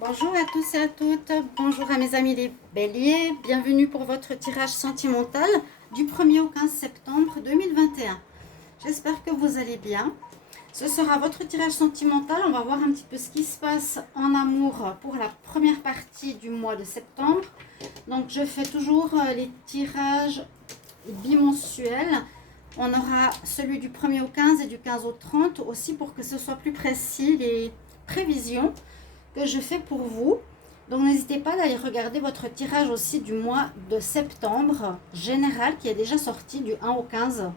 Bonjour à tous et à toutes, bonjour à mes amis les béliers, bienvenue pour votre tirage sentimental du 1er au 15 septembre 2021. J'espère que vous allez bien. Ce sera votre tirage sentimental, on va voir un petit peu ce qui se passe en amour pour la première partie du mois de septembre. Donc je fais toujours les tirages bimensuels. On aura celui du 1er au 15 et du 15 au 30 aussi pour que ce soit plus précis les prévisions que je fais pour vous. Donc n'hésitez pas à aller regarder votre tirage aussi du mois de septembre général qui est déjà sorti du 1 au 15.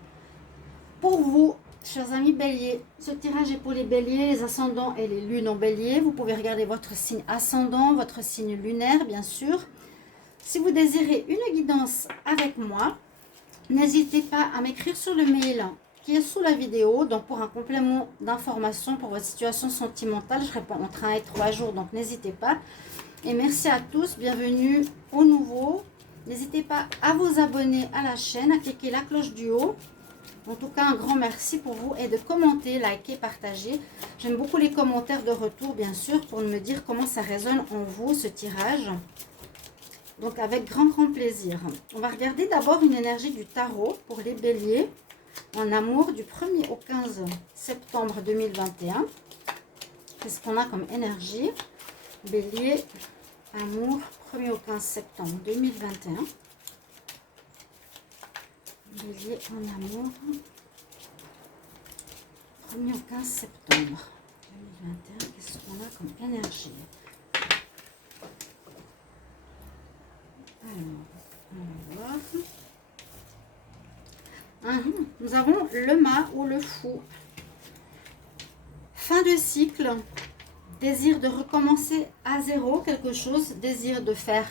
Pour vous, chers amis béliers, ce tirage est pour les béliers, les ascendants et les lunes en bélier. Vous pouvez regarder votre signe ascendant, votre signe lunaire bien sûr. Si vous désirez une guidance avec moi, n'hésitez pas à m'écrire sur le mail qui est sous la vidéo. Donc pour un complément d'information pour votre situation sentimentale, je réponds entre 1 et 3 jours, donc n'hésitez pas. Et merci à tous, bienvenue aux nouveaux. N'hésitez pas à vous abonner à la chaîne, à cliquer la cloche du haut. En tout cas, un grand merci pour vous et de commenter, liker, partager. J'aime beaucoup les commentaires de retour, bien sûr, pour me dire comment ça résonne en vous, ce tirage. Donc, avec grand plaisir. On va regarder d'abord une énergie du tarot pour les béliers en amour du 1er au 15 septembre 2021. Qu'est-ce qu'on a comme énergie? Bélier, amour, 1er au 15 septembre 2021. Bélier en amour, 1er au 15 septembre 2021. Qu'est-ce qu'on a comme énergie? Alors, on va voir. Nous avons le mât ou le fou. Fin de cycle. Désir de recommencer à zéro quelque chose. Désir de faire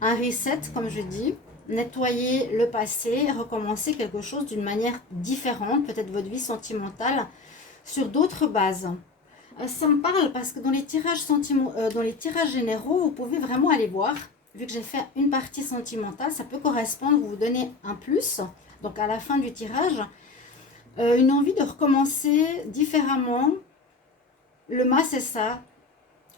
un reset, comme je dis. Nettoyer le passé, recommencer quelque chose d'une manière différente. Peut-être votre vie sentimentale sur d'autres bases. Ça me parle parce que dans les tirages généraux, vous pouvez vraiment aller voir. Vu que j'ai fait une partie sentimentale, ça peut correspondre, vous donner un plus. Donc à la fin du tirage, une envie de recommencer différemment. Le mât, c'est ça.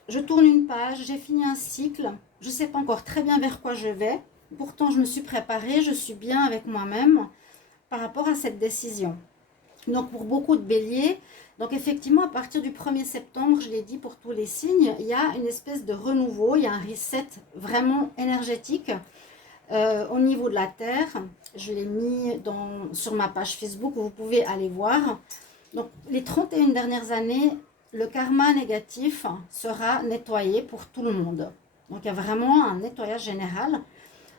Je tourne une page, j'ai fini un cycle. Je ne sais pas encore très bien vers quoi je vais. Pourtant, je me suis préparée, je suis bien avec moi-même par rapport à cette décision. Donc pour beaucoup de béliers, donc effectivement à partir du 1er septembre, je l'ai dit pour tous les signes, il y a une espèce de renouveau, il y a un reset vraiment énergétique au niveau de la Terre. Je l'ai mis sur ma page Facebook, vous pouvez aller voir. Donc les 31 dernières années, le karma négatif sera nettoyé pour tout le monde. Donc il y a vraiment un nettoyage général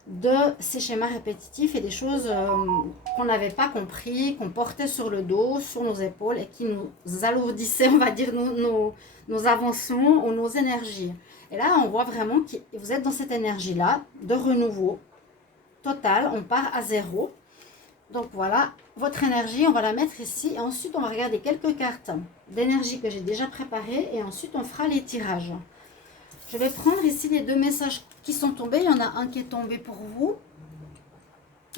de ces schémas répétitifs et des choses qu'on n'avait pas compris, qu'on portait sur le dos, sur nos épaules et qui nous alourdissaient, on va dire, nos avancements ou nos énergies. Et là, on voit vraiment que vous êtes dans cette énergie-là de renouveau total, on part à zéro. Donc voilà, votre énergie, on va la mettre ici et ensuite on va regarder quelques cartes d'énergie que j'ai déjà préparées et ensuite on fera les tirages. Je vais prendre ici les deux messages qui sont tombés. Il y en a un qui est tombé pour vous.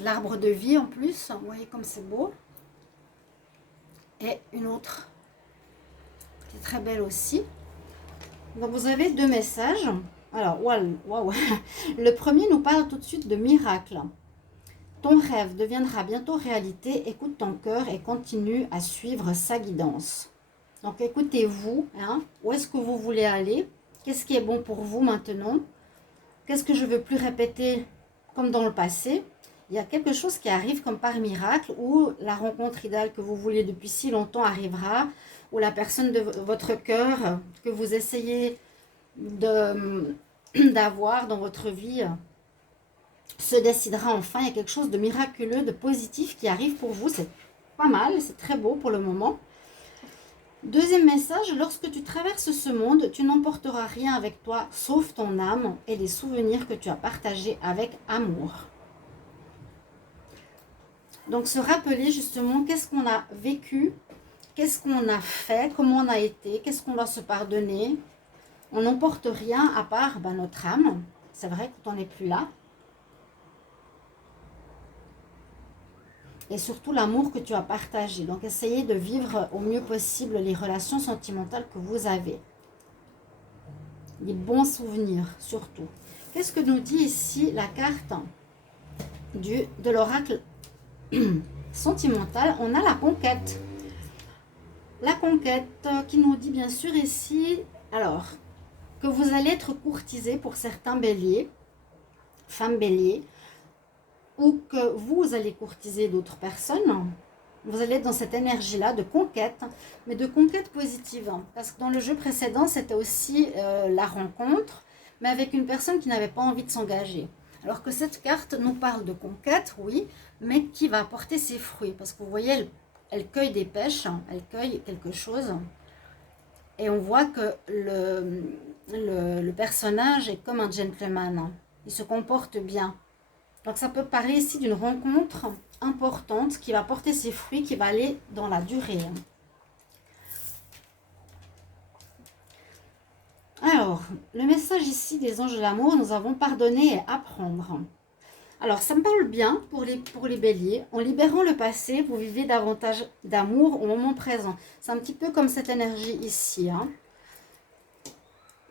L'arbre de vie en plus. Vous voyez comme c'est beau. Et une autre qui est très belle aussi. Donc vous avez deux messages. Alors, waouh. Le premier nous parle tout de suite de miracle. Ton rêve deviendra bientôt réalité. Écoute ton cœur et continue à suivre sa guidance. Donc écoutez-vous. Où est-ce que vous voulez aller? Qu'est-ce qui est bon pour vous maintenant? Qu'est-ce que je ne veux plus répéter comme dans le passé? Il y a quelque chose qui arrive comme par miracle, ou la rencontre idéale que vous vouliez depuis si longtemps arrivera, ou la personne de votre cœur que vous essayez d'avoir dans votre vie se décidera enfin. Il y a quelque chose de miraculeux, de positif qui arrive pour vous. C'est pas mal, c'est très beau pour le moment. Deuxième message, lorsque tu traverses ce monde, tu n'emporteras rien avec toi sauf ton âme et les souvenirs que tu as partagés avec amour. Donc se rappeler justement qu'est-ce qu'on a vécu, qu'est-ce qu'on a fait, comment on a été, qu'est-ce qu'on doit se pardonner. On n'emporte rien à part notre âme. C'est vrai quand on n'est plus là. Et surtout l'amour que tu as partagé. Donc essayez de vivre au mieux possible les relations sentimentales que vous avez. des bons souvenirs surtout. Qu'est-ce que nous dit ici la carte de l'oracle sentimental? On a la conquête. La conquête qui nous dit bien sûr ici, alors, que vous allez être courtisé pour certains béliers, femmes béliers, ou que vous allez courtiser d'autres personnes. Vous allez être dans cette énergie-là de conquête, mais de conquête positive. Parce que dans le jeu précédent, c'était aussi la rencontre, mais avec une personne qui n'avait pas envie de s'engager. Alors que cette carte nous parle de conquête, oui, mais qui va apporter ses fruits. Parce que vous voyez, elle cueille des pêches, elle cueille quelque chose. Et on voit que le personnage est comme un gentleman. Il se comporte bien. Donc ça peut parler ici d'une rencontre importante qui va porter ses fruits, qui va aller dans la durée. Alors, le message ici des anges de l'amour, nous avons pardonné et apprendre. Alors, ça me parle bien pour les béliers. En libérant le passé, vous vivez davantage d'amour au moment présent. C'est un petit peu comme cette énergie ici.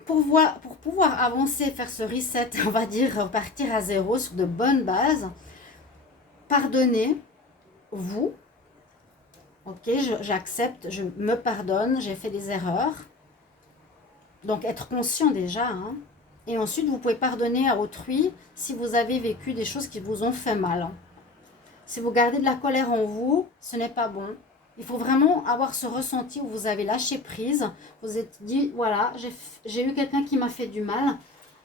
Pour pouvoir avancer, faire ce reset, on va dire, repartir à zéro sur de bonnes bases, pardonnez, vous, ok, j'accepte, je me pardonne, j'ai fait des erreurs. Donc, être conscient déjà. Et ensuite, vous pouvez pardonner à autrui si vous avez vécu des choses qui vous ont fait mal. Si vous gardez de la colère en vous, ce n'est pas bon. Il faut vraiment avoir ce ressenti où vous avez lâché prise. Vous êtes dit, voilà, j'ai eu quelqu'un qui m'a fait du mal,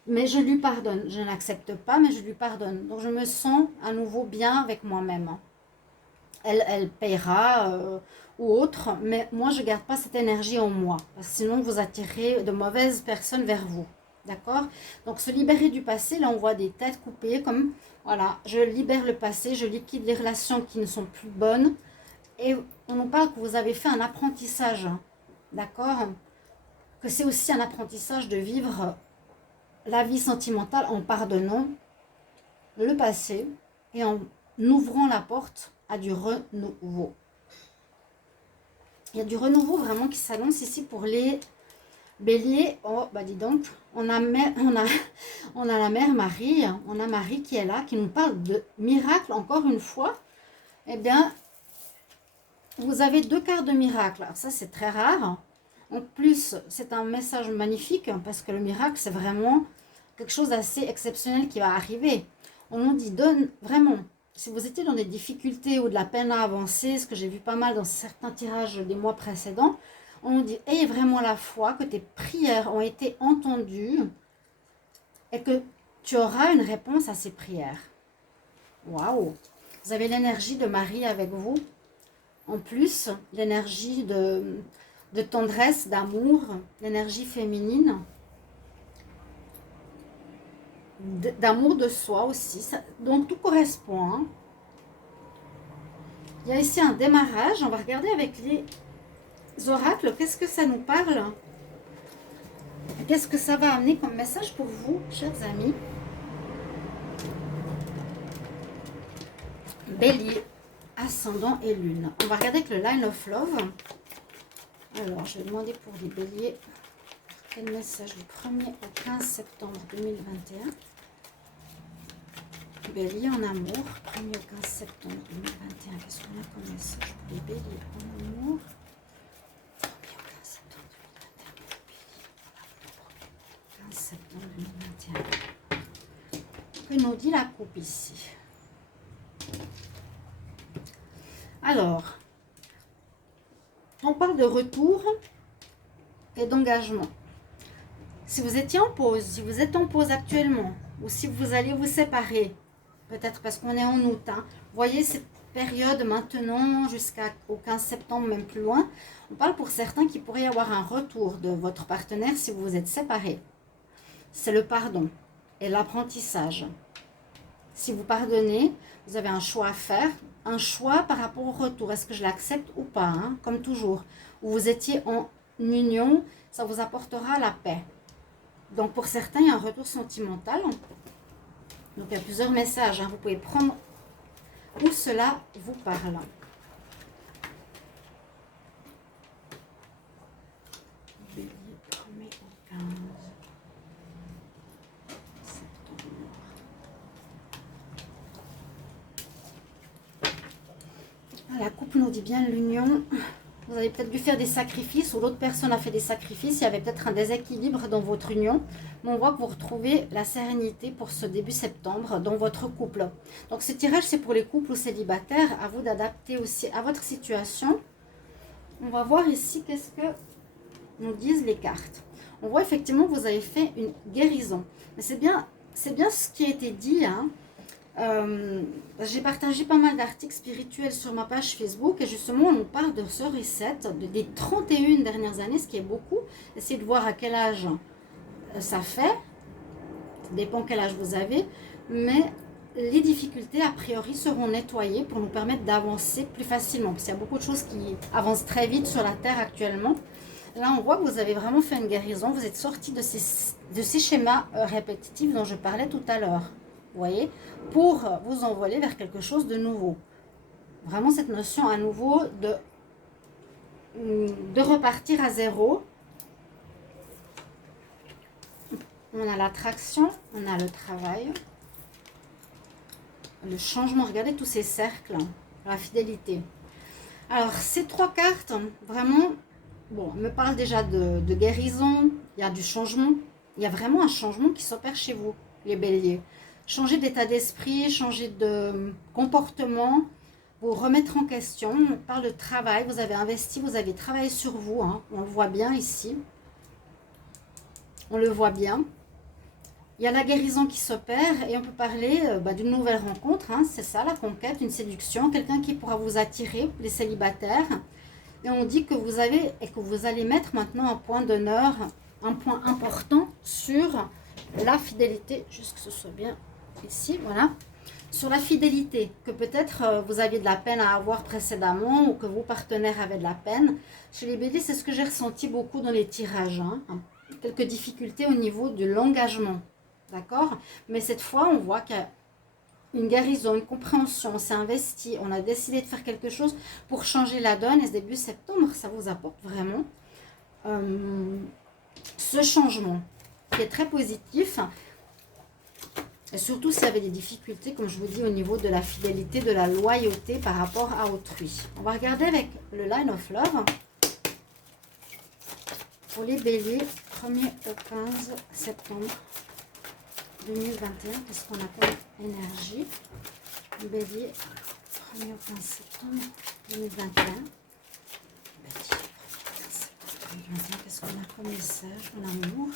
mais je lui pardonne. Je n'accepte pas, mais je lui pardonne. Donc, je me sens à nouveau bien avec moi-même. Elle payera ou autre, mais moi, je ne garde pas cette énergie en moi. Parce que sinon, vous attirez de mauvaises personnes vers vous. D'accord? Donc, se libérer du passé, là, on voit des têtes coupées, comme, voilà, je libère le passé, je liquide les relations qui ne sont plus bonnes. Et on nous parle que vous avez fait un apprentissage. D'accord? Que c'est aussi un apprentissage de vivre la vie sentimentale en pardonnant le passé et en ouvrant la porte à du renouveau. Il y a du renouveau vraiment qui s'annonce ici pour les béliers. Oh, bah dis donc, on a la mère Marie, on a Marie qui est là, qui nous parle de miracle encore une fois. Eh bien, vous avez 2 cartes de miracle. Alors ça, c'est très rare. En plus, c'est un message magnifique parce que le miracle, c'est vraiment quelque chose d'assez exceptionnel qui va arriver. On nous dit, donne vraiment. Si vous étiez dans des difficultés ou de la peine à avancer, ce que j'ai vu pas mal dans certains tirages des mois précédents, on nous dit, ayez vraiment la foi que tes prières ont été entendues et que tu auras une réponse à ces prières. Waouh! Vous avez l'énergie de Marie avec vous. En plus, l'énergie de tendresse, d'amour, l'énergie féminine, d'amour de soi aussi. Donc tout correspond. Il y a ici un démarrage. On va regarder avec les oracles. Qu'est-ce que ça nous parle? Qu'est-ce que ça va amener comme message pour vous, chers amis? Bélier, ascendant et lune. On va regarder avec le Line of Love. Alors, je vais demander pour les béliers quel message du 1er au 15 septembre 2021. Bélier en amour, 1er au 15 septembre 2021. Qu'est-ce qu'on a comme message pour les béliers en amour? 1er au 15 septembre 2021. 15 septembre 2021. Que nous dit la coupe ici? Alors, on parle de retour et d'engagement. Si vous étiez en pause, si vous êtes en pause actuellement, ou si vous allez vous séparer, peut-être parce qu'on est en août, voyez cette période maintenant jusqu'au 15 septembre, même plus loin, on parle pour certains qu'il pourrait y avoir un retour de votre partenaire si vous vous êtes séparés. C'est le pardon et l'apprentissage. Si vous pardonnez, vous avez un choix à faire, un choix par rapport au retour. Est-ce que je l'accepte ou pas, comme toujours. Où vous étiez en union, ça vous apportera la paix. Donc pour certains, il y a un retour sentimental. Donc il y a plusieurs messages. Vous pouvez prendre où cela vous parle. Bélier, 1er au 15. On nous dit bien l'union. Vous avez peut-être dû faire des sacrifices ou l'autre personne a fait des sacrifices. Il y avait peut-être un déséquilibre dans votre union. Mais on voit que vous retrouvez la sérénité pour ce début septembre dans votre couple. Donc ce tirage, c'est pour les couples ou célibataires. À vous d'adapter aussi à votre situation. On va voir ici qu'est-ce que nous disent les cartes. On voit effectivement que vous avez fait une guérison. Mais c'est bien ce qui a été dit, hein. J'ai partagé pas mal d'articles spirituels sur ma page Facebook et justement on parle de ce reset des 31 dernières années, ce qui est beaucoup. Essayez de voir à quel âge ça fait, ça dépend quel âge vous avez, mais les difficultés a priori seront nettoyées pour nous permettre d'avancer plus facilement, parce qu'il y a beaucoup de choses qui avancent très vite sur la Terre actuellement. Là on voit que vous avez vraiment fait une guérison, vous êtes sorti de ces schémas répétitifs dont je parlais tout à l'heure. Vous voyez, pour vous envoler vers quelque chose de nouveau. Vraiment cette notion à nouveau de repartir à zéro. On a l'attraction, on a le travail, le changement. Regardez tous ces cercles, la fidélité. Alors ces trois cartes, vraiment, bon, me parlent déjà de guérison, il y a du changement. Il y a vraiment un changement qui s'opère chez vous, les béliers. Changer d'état d'esprit, changer de comportement, vous remettre en question. On parle de travail, vous avez investi, vous avez travaillé sur vous, hein. On le voit bien ici. On le voit bien. Il y a la guérison qui s'opère et on peut parler d'une nouvelle rencontre, hein. C'est ça la conquête, une séduction, quelqu'un qui pourra vous attirer, les célibataires. Et on dit que vous avez et que vous allez mettre maintenant un point d'honneur, un point important sur la fidélité, juste que ce soit bien ici, voilà, sur la fidélité, que peut-être vous aviez de la peine à avoir précédemment ou que vos partenaires avaient de la peine. Chez les béliers, c'est ce que j'ai ressenti beaucoup dans les tirages, hein. Quelques difficultés au niveau de l'engagement, d'accord? Mais cette fois, on voit qu'il y a une guérison, une compréhension, on s'est investi, on a décidé de faire quelque chose pour changer la donne et ce début septembre, ça vous apporte vraiment ce changement qui est très positif. Et surtout s'il y avait des difficultés, comme je vous dis, au niveau de la fidélité, de la loyauté par rapport à autrui. On va regarder avec le Line of Love. Pour les béliers, 1er au 15 septembre 2021. Qu'est-ce qu'on a comme énergie? Bélier, 1er au 15 septembre 2021. Bélier, 1er au 15 septembre 2021. Qu'est-ce qu'on a comme message en amour?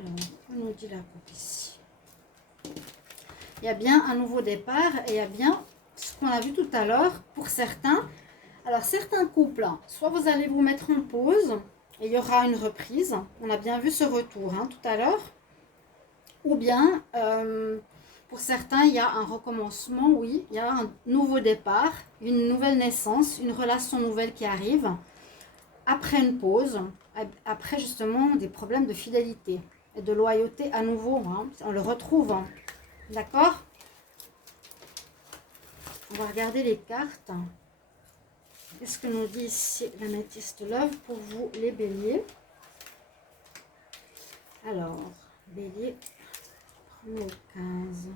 Alors, on nous dit la coupe ici. Il y a bien un nouveau départ et il y a bien ce qu'on a vu tout à l'heure pour certains. Alors, certains couples, soit vous allez vous mettre en pause et il y aura une reprise. On a bien vu ce retour, hein, tout à l'heure. Ou bien, pour certains, il y a un recommencement, oui. Il y a un nouveau départ, une nouvelle naissance, une relation nouvelle qui arrive. Après une pause, après justement des problèmes de fidélité et de loyauté à nouveau, hein. On le retrouve, hein. D'accord? On va regarder les cartes. Qu'est-ce que nous dit ici la Métiste Love pour vous, les béliers? Alors, bélier, 1er au 15.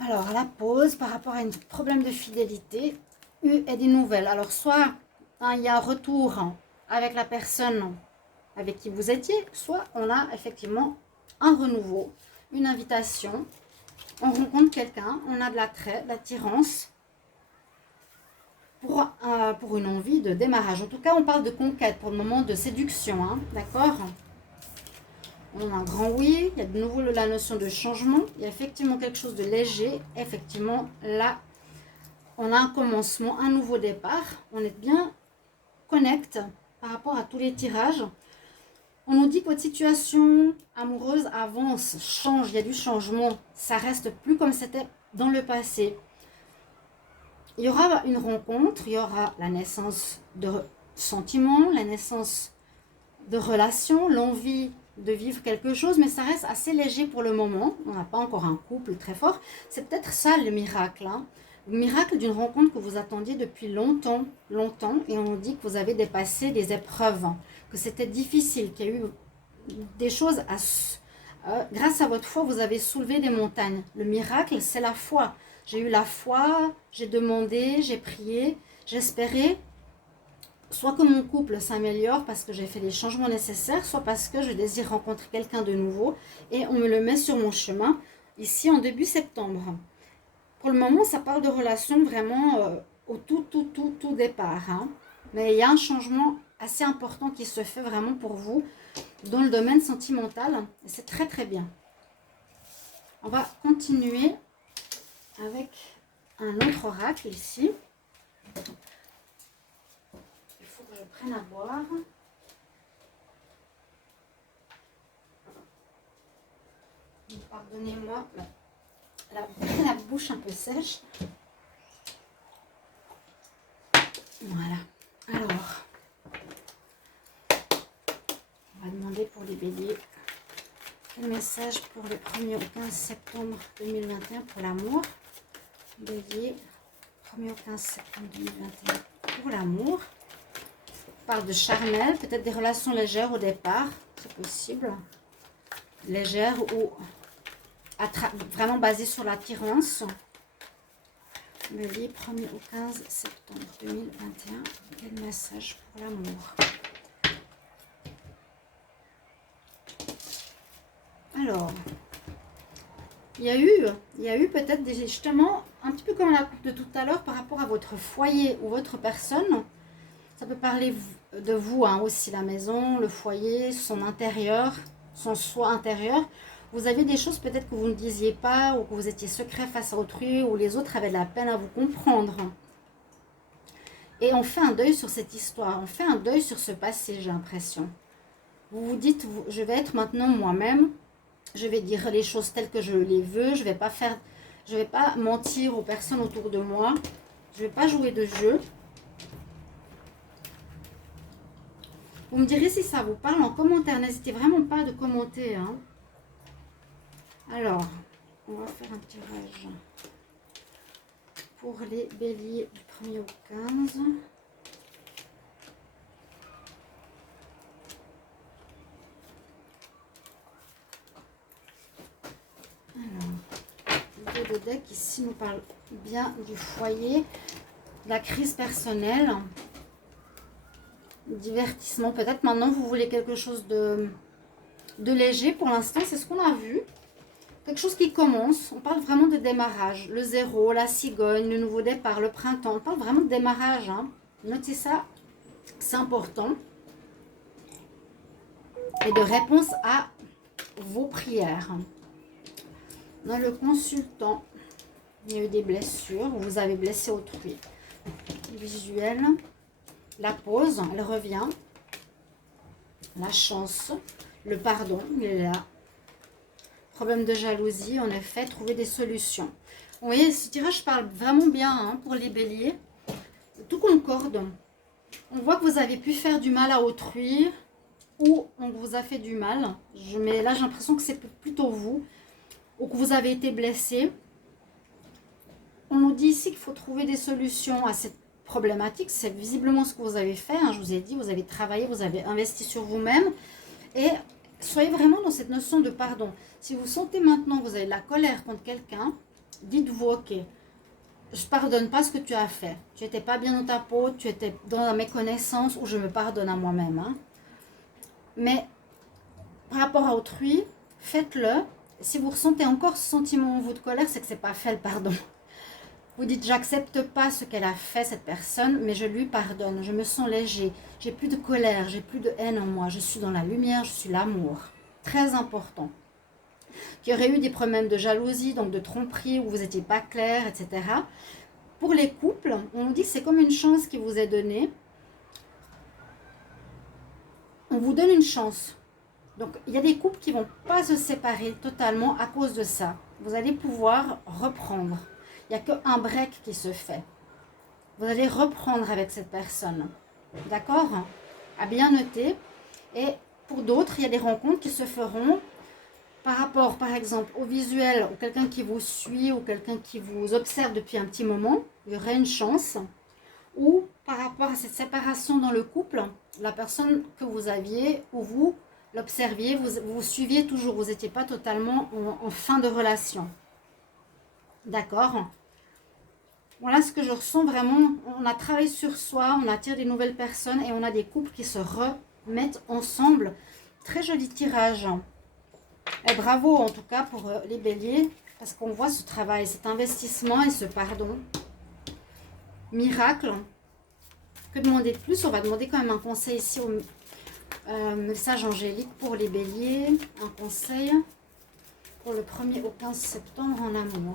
Alors, la pause par rapport à un problème de fidélité et des nouvelles. Alors, soit hein, il y a un retour avec la personne avec qui vous étiez, soit on a effectivement un renouveau, une invitation, on rencontre quelqu'un, on a de l'attrait, de l'attirance pour une envie de démarrage. En tout cas, on parle de conquête pour le moment, de séduction, hein, d'accord? On a un grand oui, il y a de nouveau la notion de changement, il y a effectivement quelque chose de léger, effectivement là, on a un commencement, un nouveau départ, on est bien connecté par rapport à tous les tirages. On nous dit que votre situation amoureuse avance, change, il y a du changement, ça reste plus comme c'était dans le passé. Il y aura une rencontre, il y aura la naissance de sentiments, la naissance de relations, l'envie de vivre quelque chose, mais ça reste assez léger pour le moment. On n'a pas encore un couple très fort. C'est peut-être ça le miracle, hein. Le miracle d'une rencontre que vous attendiez depuis longtemps, longtemps, et on nous dit que vous avez dépassé des épreuves, que c'était difficile, qu'il y a eu des choses grâce à votre foi, vous avez soulevé des montagnes. Le miracle, c'est la foi. J'ai eu la foi, j'ai demandé, j'ai prié, j'espérais soit que mon couple s'améliore parce que j'ai fait les changements nécessaires, soit parce que je désire rencontrer quelqu'un de nouveau et on me le met sur mon chemin ici en début septembre. Pour le moment, ça parle de relations vraiment au tout départ. Hein. Mais il y a un changement assez important qui se fait vraiment pour vous dans le domaine sentimental. Et c'est très très bien. On va continuer avec un autre oracle ici. Il faut que je prenne à boire. Pardonnez-moi, la bouche un peu sèche. Voilà. Alors, on va demander pour les béliers. Quel message pour le 1er au 15 septembre 2021 pour l'amour? Bélier, 1er au 15 septembre 2021 pour l'amour. On parle de charnel, peut-être des relations légères au départ, c'est possible. Légères ou vraiment basées sur l'attirance. Bélier, 1er au 15 septembre 2021. Quel message pour l'amour? Alors, il y a eu peut-être justement, un petit peu comme la coupe de tout à l'heure, par rapport à votre foyer ou votre personne. Ça peut parler de vous hein, aussi, la maison, le foyer, son intérieur, son soi intérieur. Vous avez des choses peut-être que vous ne disiez pas ou que vous étiez secret face à autrui ou les autres avaient de la peine à vous comprendre. Et on fait un deuil sur cette histoire, on fait un deuil sur ce passé, j'ai l'impression. Vous vous dites, je vais être maintenant moi-même, je vais dire les choses telles que je les veux, je vais pas mentir aux personnes autour de moi, je ne vais pas jouer de jeu. Vous me direz si ça vous parle en commentaire, n'hésitez vraiment pas de commenter. Hein. Alors, on va faire un tirage pour les béliers du 1er au 15. Alors, le deck ici nous parle bien du foyer, de la crise personnelle, divertissement. Peut-être maintenant vous voulez quelque chose de léger. Pour l'instant, c'est ce qu'on a vu. Quelque chose qui commence, on parle vraiment de démarrage. Le zéro, la cigogne, le nouveau départ, le printemps. On parle vraiment de démarrage. Hein. Notez ça, c'est important. Et de réponse à vos prières. On a le consultant. Il y a eu des blessures. Vous avez blessé autrui. Visuel. La pause, elle revient. La chance. Le pardon, il est là. Problème de jalousie, en effet, trouver des solutions. Vous voyez, ce tirage parle vraiment bien hein, pour les béliers. Tout concorde. On voit que vous avez pu faire du mal à autrui ou on vous a fait du mal. Mais là, j'ai l'impression que c'est plutôt vous ou que vous avez été blessé. On nous dit ici qu'il faut trouver des solutions à cette problématique. C'est visiblement ce que vous avez fait. Hein. Je vous ai dit, vous avez travaillé, vous avez investi sur vous-même. Et soyez vraiment dans cette notion de pardon. Si vous sentez maintenant que vous avez de la colère contre quelqu'un, dites-vous, ok, je ne pardonne pas ce que tu as fait. Tu n'étais pas bien dans ta peau, tu étais dans la méconnaissance ou je me pardonne à moi-même. Hein. Mais par rapport à autrui, faites-le. Si vous ressentez encore ce sentiment en vous de colère, c'est que ce n'est pas fait le pardon. Vous dites, j'accepte pas ce qu'elle a fait, cette personne, mais je lui pardonne. Je me sens léger. J'ai plus de colère, j'ai plus de haine en moi. Je suis dans la lumière, je suis l'amour. Très important. Qu'il y aurait eu des problèmes de jalousie, donc de tromperie, où vous n'étiez pas clair, etc. Pour les couples, on nous dit que c'est comme une chance qui vous est donnée. On vous donne une chance. Donc, il y a des couples qui ne vont pas se séparer totalement à cause de ça. Vous allez pouvoir reprendre. Il n'y a qu'un break qui se fait. Vous allez reprendre avec cette personne. D'accord? À bien noter. Et pour d'autres, il y a des rencontres qui se feront par rapport, par exemple, au visuel, ou quelqu'un qui vous suit, ou quelqu'un qui vous observe depuis un petit moment. Il y aurait une chance. Ou par rapport à cette séparation dans le couple, la personne que vous aviez, ou vous, l'observiez, vous suiviez toujours, vous n'étiez pas totalement en fin de relation. D'accord? Voilà ce que je ressens vraiment. On a travaillé sur soi, on attire des nouvelles personnes et on a des couples qui se remettent ensemble. Très joli tirage. Et bravo en tout cas pour les béliers, parce qu'on voit ce travail, cet investissement et ce pardon. Miracle. Que demander de plus? On va demander quand même un conseil ici au message angélique pour les béliers. Un conseil pour le 1er au 15 septembre en amour.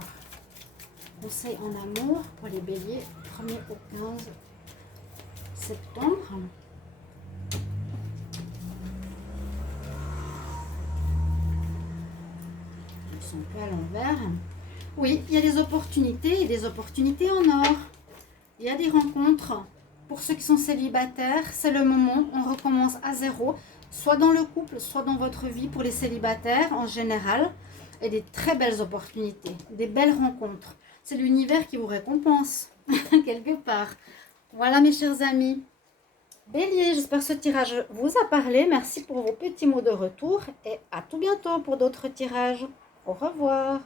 Conseil en amour pour les béliers, 1er au 15 septembre. Ils sont un peu à l'envers. Oui, il y a des opportunités et des opportunités en or. Il y a des rencontres. Pour ceux qui sont célibataires, c'est le moment, on recommence à zéro, soit dans le couple, soit dans votre vie pour les célibataires en général. Et des très belles opportunités, des belles rencontres. C'est l'univers qui vous récompense, quelque part. Voilà mes chers amis. Bélier, j'espère que ce tirage vous a parlé. Merci pour vos petits mots de retour et à tout bientôt pour d'autres tirages. Au revoir.